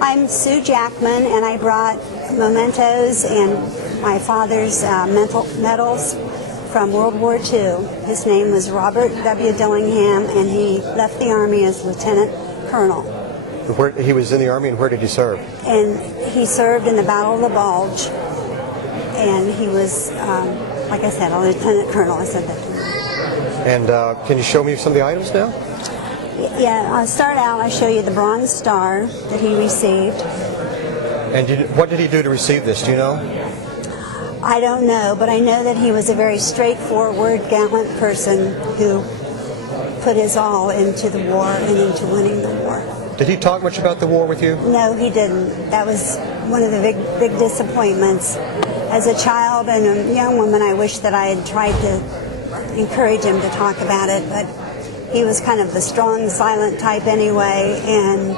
I'm Sue Jackman, and I brought mementos and my father's medals from World War II. His name was Robert W. Billingham, and he left the Army as Lieutenant Colonel. He was in the Army, and where did he serve? And he served in the Battle of the Bulge, and he was, like I said, a Lieutenant Colonel. I said that to him. And can you show me some of the items now? Yeah, I'll start out, I'll show you the Bronze Star that he received. And what did he do to receive this, do you know? I don't know, but I know that he was a very straightforward, gallant person who put his all into the war and into winning the war. Did he talk much about the war with you? No, he didn't. That was one of the big disappointments. As a child and a young woman, I wish that I had tried to encourage him to talk about it, but he was kind of the strong, silent type anyway, and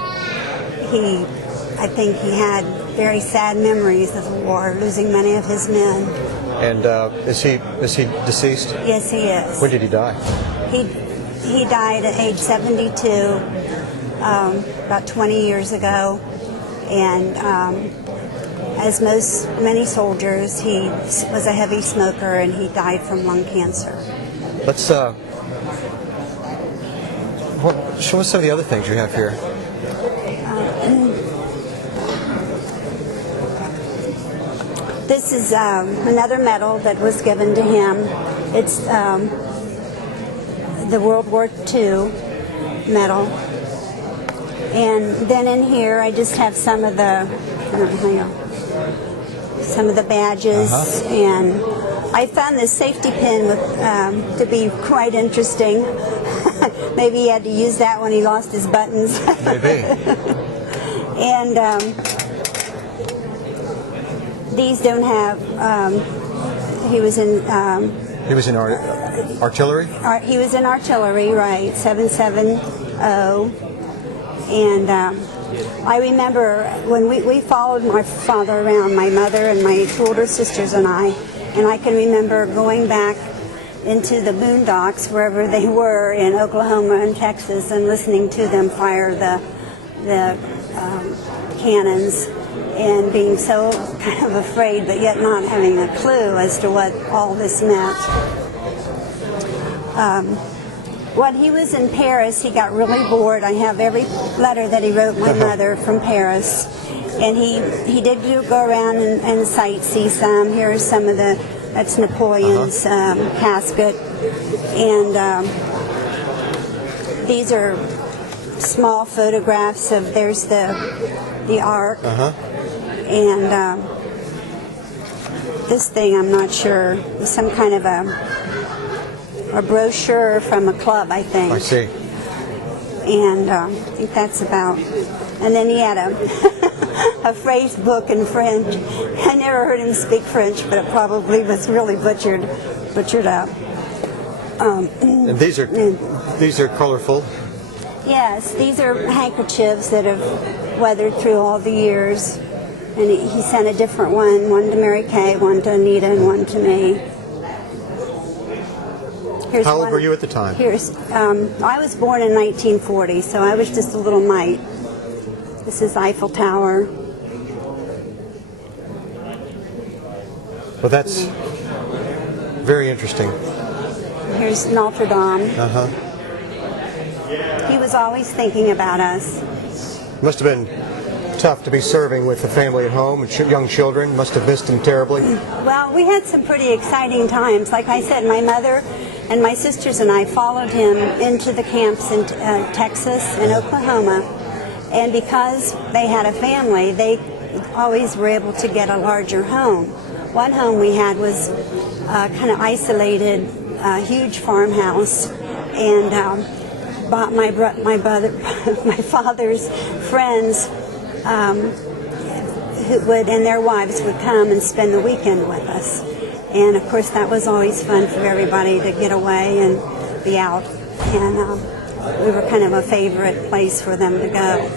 I think he had very sad memories of the war, losing many of his men. And is he deceased? Yes, he is. When did he die? He died at age 72, about 20 years ago, and as many soldiers, he was a heavy smoker, and he died from lung cancer. Let's show us some of the other things you have here. This is another medal that was given to him. It's the World War II medal. And then in here, I just have some of the badges, and I found this safety pin to be quite interesting. Maybe he had to use that when he lost his buttons. Maybe. And these don't have. He was in. He was in artillery. He was in artillery, right? 770. And I remember when we followed my father around, my mother and my two older sisters and I can remember going back into the boondocks, wherever they were, in Oklahoma and Texas, and listening to them fire the cannons, and being so kind of afraid, but yet not having a clue as to what all this meant. When he was in Paris, he got really bored. I have every letter that he wrote my mother from Paris. And he did go around and sightsee some. Here's some of that's Napoleon's casket. And these are small photographs of, there's the Ark. And this thing, I'm not sure, is some kind of a brochure from a club, I think. I see. And I think that's about. And then he had a phrase book in French. I never heard him speak French, but it probably was really butchered up. And these are colorful. Yes, these are handkerchiefs that have weathered through all the years. And he sent a different one to Mary Kay, one to Anita, and one to me. How old were you at the time? I was born in 1940, so I was just a little mite. This is Eiffel Tower. Well, that's very interesting. Here's Notre Dame. He was always thinking about us. Must have been tough to be serving with the family at home and young children. Must have missed him terribly. Well, we had some pretty exciting times. Like I said, my mother and my sisters and I followed him into the camps in Texas and Oklahoma. And because they had a family, they always were able to get a larger home. One home we had was kind of isolated, huge farmhouse, and my father's friends who would, and their wives would come and spend the weekend with us. And of course that was always fun for everybody to get away and be out. And we were kind of a favorite place for them to go.